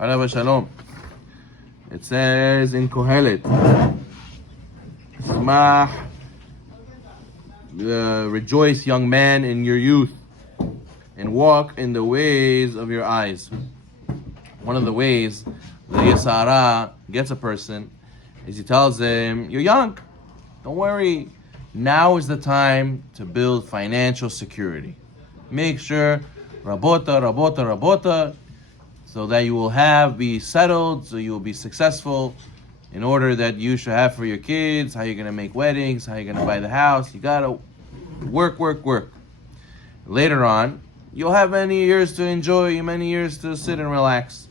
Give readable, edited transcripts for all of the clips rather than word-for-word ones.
Alav Shalom. It says in Kohelet, Smach, rejoice, young man, in your youth, and walk in the ways of your eyes. One of the ways the Yetzer Hara gets a person is he tells them, you're young, don't worry. Now is the time to build financial security. Make sure, rabota, so that you will be settled, so you will be successful, in order that you should have for your kids, how you're going to make weddings, how you're going to buy the house. You got to work. Later on, you'll have many years to enjoy, many years to sit and relax.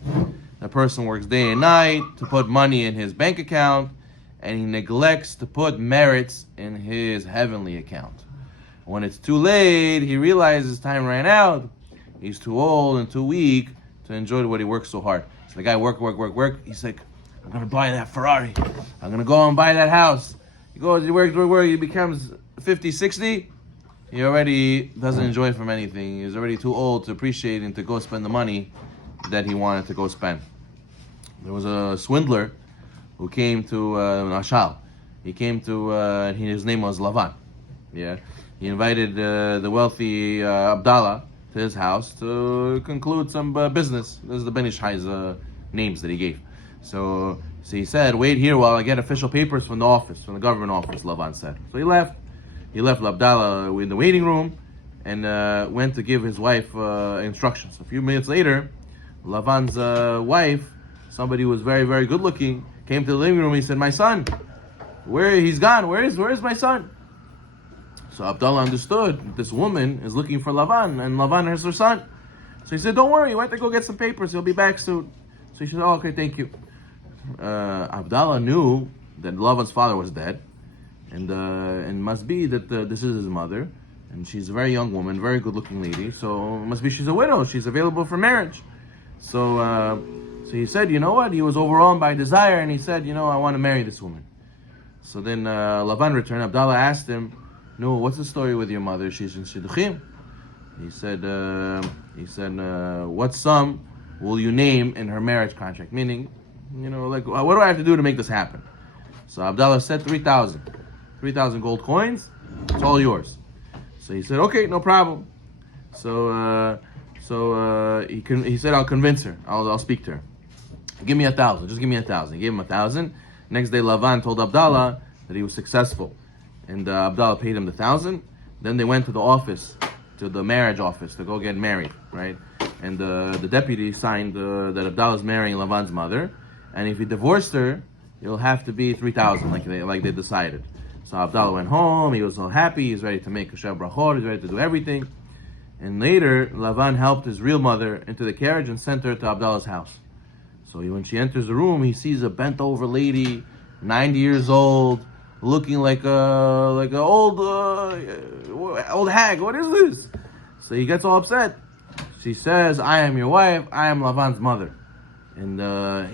The person works day and night to put money in his bank account, and he neglects to put merits in his heavenly account. When it's too late, he realizes time ran out. He's too old and too weak to enjoy what he works so hard. So the guy work. He's like, I'm going to buy that Ferrari. I'm going to go and buy that house. He goes, he works, he becomes 50, 60. He already doesn't enjoy from anything. He's already too old to appreciate and to go spend the money that he wanted to go spend. There was a swindler who came to Nashal. He came to, his name was Lavan. Yeah, he invited the wealthy Abdallah to his house to conclude some business. This is the Ben Ish Chai's names that he gave. So he said, wait here while I get official papers from the office, from the government office, Lavan said. So he left. He left Abdallah in the waiting room and went to give his wife instructions. A few minutes later, Lavan's wife, somebody who was very, very good looking, came to the living room. He said, my son, he's gone. Where is my son? So Abdallah understood this woman is looking for Lavan, and Lavan is her son. So he said, don't worry, you went to go get some papers. He'll be back soon. So he said, oh, okay, thank you. Abdallah knew that Lavan's father was dead, and must be that this is his mother, and she's a very young woman, very good-looking lady. So must be she's a widow. She's available for marriage. So he said, you know what? He was overwhelmed by desire, and he said, I want to marry this woman. So then Lavan returned. Abdallah asked him, no, what's the story with your mother? She's in Shidduchim. He said, what sum will you name in her marriage contract? Meaning, what do I have to do to make this happen? So Abdallah said 3,000 gold coins. It's all yours. So he said, okay, no problem. So he said, I'll convince her. I'll speak to her. Give me 1,000. Just give me 1,000. He gave him 1,000. Next day, Lavan told Abdallah that he was successful, and Abdallah paid him the 1,000. Then they went to the office, to the marriage office, to go get married, right? And the deputy signed that Abdallah's marrying Lavan's mother, and if he divorced her, it'll have to be 3,000, like they decided. So Abdallah went home. He was all happy. He's ready to make a Sheb Brachot. He's ready to do everything. And later, Lavan helped his real mother into the carriage and sent her to Abdallah's house. So when she enters the room, he sees a bent-over lady, 90 years old, looking like an old hag. What is this? So he gets all upset. She says, I am your wife. I am Lavan's mother. And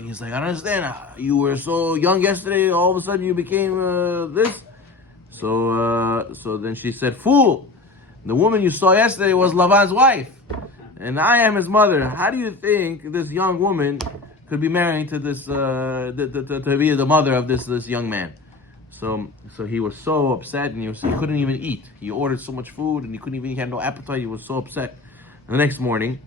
he's like, I don't understand. You were so young yesterday. All of a sudden you became this. So then she said, fool. The woman you saw yesterday was Lavan's wife. And I am his mother. How do you think this young woman could be married to this, to be the mother of this young man? So he was so upset, and he couldn't even eat. He ordered so much food, and he had no appetite. He was so upset. And the next morning,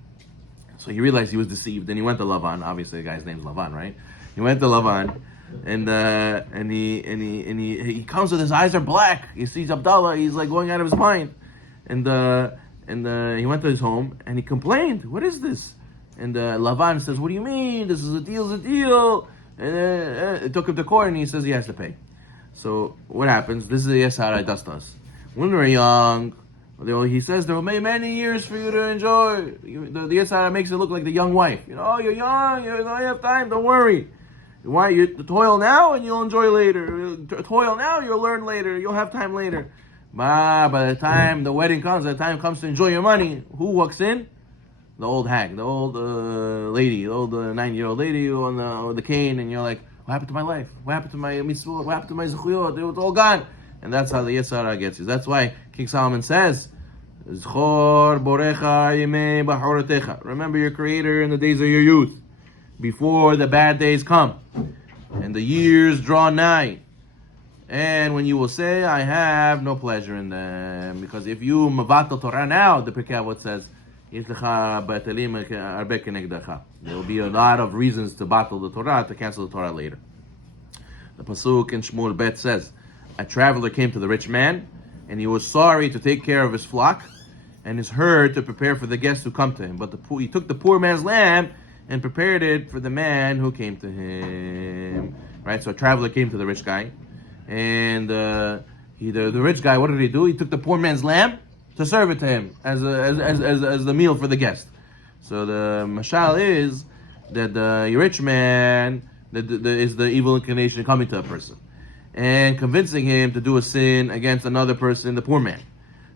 so he realized he was deceived, and he went to Lavan. Obviously, the guy's name's Lavan, right? He went to Lavan, and he comes with his eyes are black. He sees Abdallah. He's like going out of his mind, and he went to his home and he complained. What is this? And Lavan says, what do you mean? This is a deal. And it took him to court, and he says he has to pay. So what happens? This is the Yetzer Hara does to us. When we're young, he says there will be many years for you to enjoy. The Yetzer Hara makes it look like the young wife. You're young, you don't have time, don't worry. Why? You toil now and you'll enjoy later. Toil now, you'll learn later, you'll have time later. By the time the wedding comes, the time comes to enjoy your money, who walks in? The old hag, the old lady, the old 90-year-old lady on the cane, and you're like, what happened to my life? What happened to my mitzvot? What happened to my zechuyot? It was all gone. And that's how the Yetzer Hara gets you. That's why King Solomon says, Zchor borecha yemei b'chorotecha. Remember your Creator in the days of your youth. before the bad days come and the years draw nigh. And when you will say, I have no pleasure in them. Because if you mavatal Torah now, the Pirkei Avot says, there will be a lot of reasons to battle the Torah, to cancel the Torah later. The Pasuk in Shmuel Bet says, a traveler came to the rich man, and he was sorry to take care of his flock and his herd to prepare for the guests who come to him. But he took the poor man's lamb and prepared it for the man who came to him. Right? So a traveler came to the rich guy, and the rich guy, what did he do? He took the poor man's lamb to serve it to him as the meal for the guest. So the mashal is that the rich man is the evil inclination coming to a person and convincing him to do a sin against another person, the poor man.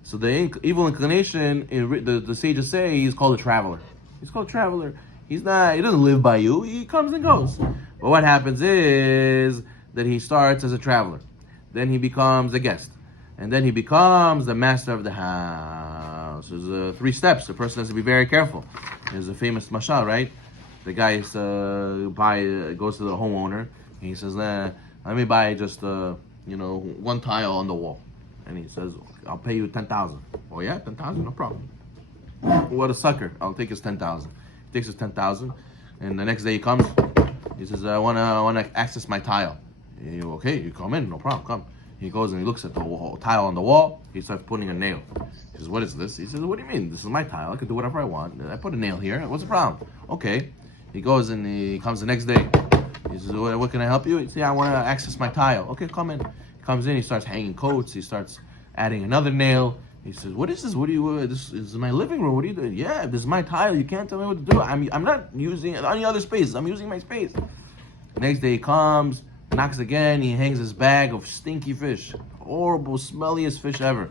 So the evil inclination, the sages say, he's called a traveler. He's called a traveler. He doesn't live by you. He comes and goes. But what happens is that he starts as a traveler. Then he becomes a guest. And then he becomes the master of the house. There's 3 steps. The person has to be very careful. There's a famous mashal, right? The guy goes to the homeowner. And he says, let me buy just one tile on the wall. And he says, I'll pay you 10,000. Oh yeah, 10,000, no problem. What a sucker! I'll take his 10,000. He takes his 10,000, and the next day he comes. He says, I wanna access my tile. Okay, you come in, no problem, come. He goes and he looks at the tile on the wall. He starts putting a nail. He says, what is this? He says, what do you mean? This is my tile. I can do whatever I want. I put a nail here. What's the problem? Okay. He goes and he comes the next day. He says, what can I help you? He says, I want to access my tile. Okay, come in. He comes in. He starts hanging coats. He starts adding another nail. He says, what is this? What do you? This is my living room. What are you doing? Yeah, this is my tile. You can't tell me what to do. I'm not using any other space. I'm using my space. Next day he comes. Knocks again, he hangs his bag of stinky fish. Horrible, smelliest fish ever.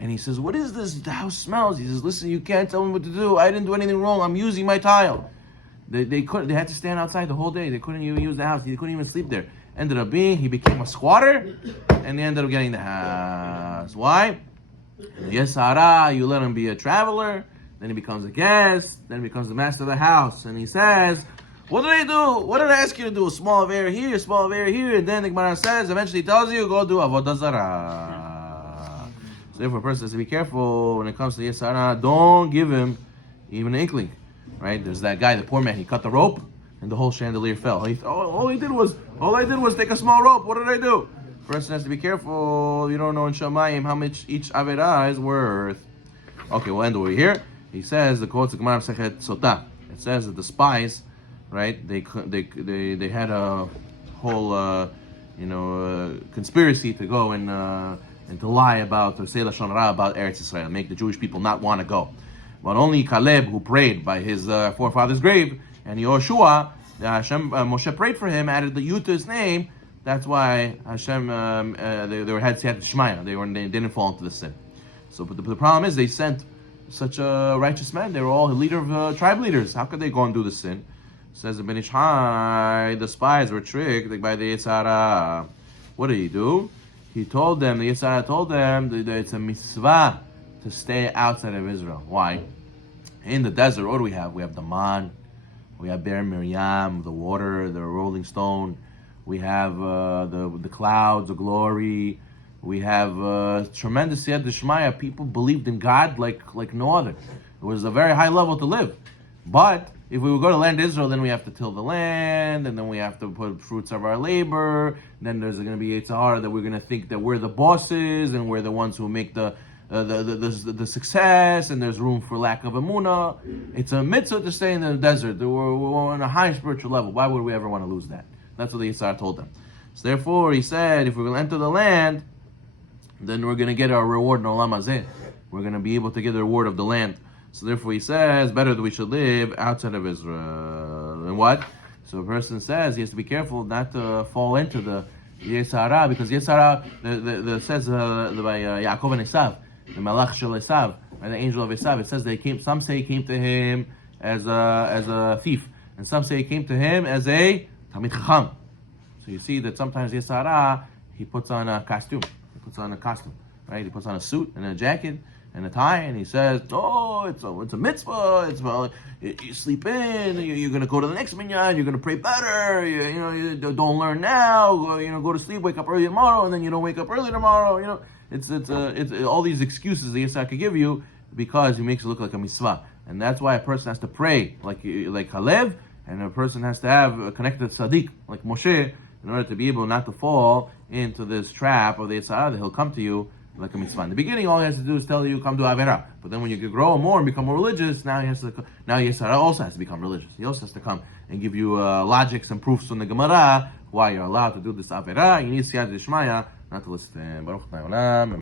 And he says, what is this? The house smells. He says, listen, you can't tell me what to do. I didn't do anything wrong. I'm using my tile. They had to stand outside the whole day. They couldn't even use the house. They couldn't even sleep there. Ended up he became a squatter, and they ended up getting the house. Why? Yes, Sarah, you let him be a traveler, then he becomes a guest, then he becomes the master of the house. And he says, what did I do? What did I ask you to do? Small of air here, small of air here. And then the Gemara says, eventually he tells you, go do avodah zarah. So therefore, a person has to be careful when it comes to the Yesara. Don't give him even an inkling. Right? There's that guy, the poor man. He cut the rope, and the whole chandelier fell. All I did was take a small rope. What did I do? A person has to be careful. You don't know in Shamayim how much each averah is worth. Okay, we'll end over here. He says, the quotes the Gemara Sechet Sotah. It says that the spies, right? They had a whole conspiracy to go and to lie about, or say lashon hara about Eretz Yisrael, make the Jewish people not want to go. But only Caleb, who prayed by his forefather's grave, and Yoshua, Moshe prayed for him, added the Yud to his name. That's why Hashem they had Siyat Shmaya. They didn't fall into the sin. So, but the problem is they sent such a righteous man. They were all a leader of tribe leaders. How could they go and do the sin? Says the Ben Ish Hai, the spies were tricked by the Yetzirah. What did he do? He told them, the Yetzirah told them that it's a mitzvah to stay outside of Israel. Why? In the desert, what do we have? We have the man, we have Be'er Miriam, the water, the rolling stone. We have the clouds, the glory. We have tremendous Siyat D'Shmaya. People believed in God like no other. It was a very high level to live. But if we would go to land Israel, then we have to till the land, and then we have to put fruits of our labor. Then there's going to be Yitzhar that we're going to think that we're the bosses and we're the ones who make the success, and there's room for lack of emunah. It's a mitzvah to stay in the desert. We're on a high spiritual level. Why would we ever want to lose that? That's what the Yitzhar told them. So therefore, he said, if we're going to enter the land, then we're going to get our reward in Olam Hazeh. We're going to be able to get the reward of the land. So therefore he says, better that we should live outside of Israel. And what? So a person says he has to be careful not to fall into the Yetzirah, because Yetzirah, says by Yaakov and Esav, the Malach Shel Esav, the angel of Esav, it says some say he came to him as a thief, and some say he came to him as a Talmid Chacham. So you see that sometimes Yetzirah, he puts on a costume. Right? He puts on a suit and a jacket, and a tie, and he says, "Oh, it's a mitzvah. It's about you sleep in. You're gonna go to the next minyan. You're gonna pray better. You don't learn now. Go to sleep. Wake up early tomorrow, and then you don't wake up early tomorrow. It's all these excuses the Yitzhak could give you because he makes it look like a mitzvah, and that's why a person has to pray like Halev, and a person has to have a connected tzaddik like Moshe in order to be able not to fall into this trap of the Yitzhak that he'll come to you like a mitzvah. In the beginning, all he has to do is tell you, come to Avera. But then when you grow more and become more religious, now Yitzhak also has to become religious. He also has to come and give you logics and proofs from the Gemara why you're allowed to do this Avera. You need Siyat Dishmaya not to listen. Baruch Olam.